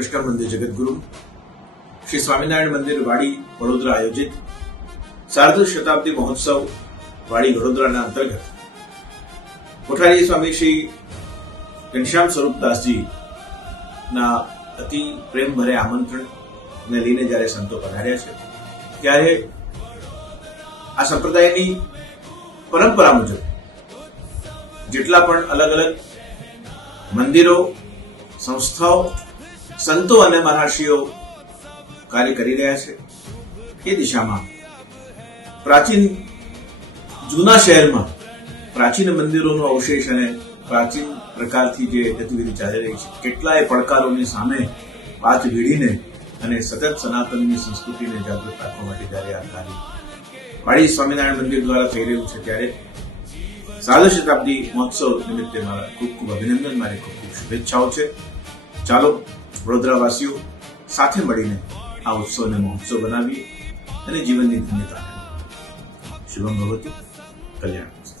કૃષ્ણ મંદિર જગતગુરુ શ્રી સ્વામિનારાયણ મંદિર વાડી વડોદરા આયોજિત સાર્ધ શતાબ્દી મહોત્સવ વાડી વડોદરાના અંતર્ગત કોઠારી સ્વામી શ્રી ઘનશ્યામ સ્વરૂપદાસજી ના અતિ પ્રેમ ભરે આમંત્રણ ને લઈને જ્યારે સંતો પધાર્યા છે ત્યારે આ સંપ્રદાયની પરંપરા મુજબ જેટલા પણ અલગ અલગ મંદિરો, સંસ્થાઓ, સંતો અને મહર્ષિઓ કાર્ય કરી રહ્યા છે એ દિશામાં પ્રાચીન જૂના શહેરમાં પ્રાચીન મંદિરોનો અવશેષ અને પ્રાચીન પ્રકારથી જે ગતિવિધિ ચાલી રહી છે, કેટલાય પડકારોની સામે પાથ વીડીને અને સતત સનાતનની સંસ્કૃતિને જાગૃત રાખવા માટે જ્યારે આ કાર્ય વાડી સ્વામિનારાયણ મંદિર દ્વારા થઈ રહ્યું છે ત્યારે સાર્ધ શતાબ્દી મહોત્સવ નિમિત્તે મારા ખૂબ ખૂબ અભિનંદન, મારી ખૂબ ખૂબ શુભેચ્છાઓ છે. ચાલો વડોદરાવાસીઓ સાથે મળીને આ ઉત્સવને મહોત્સવ બનાવીએ અને જીવનની ધન્યતા. શુભમ ભવતુ. કલ્યાણ.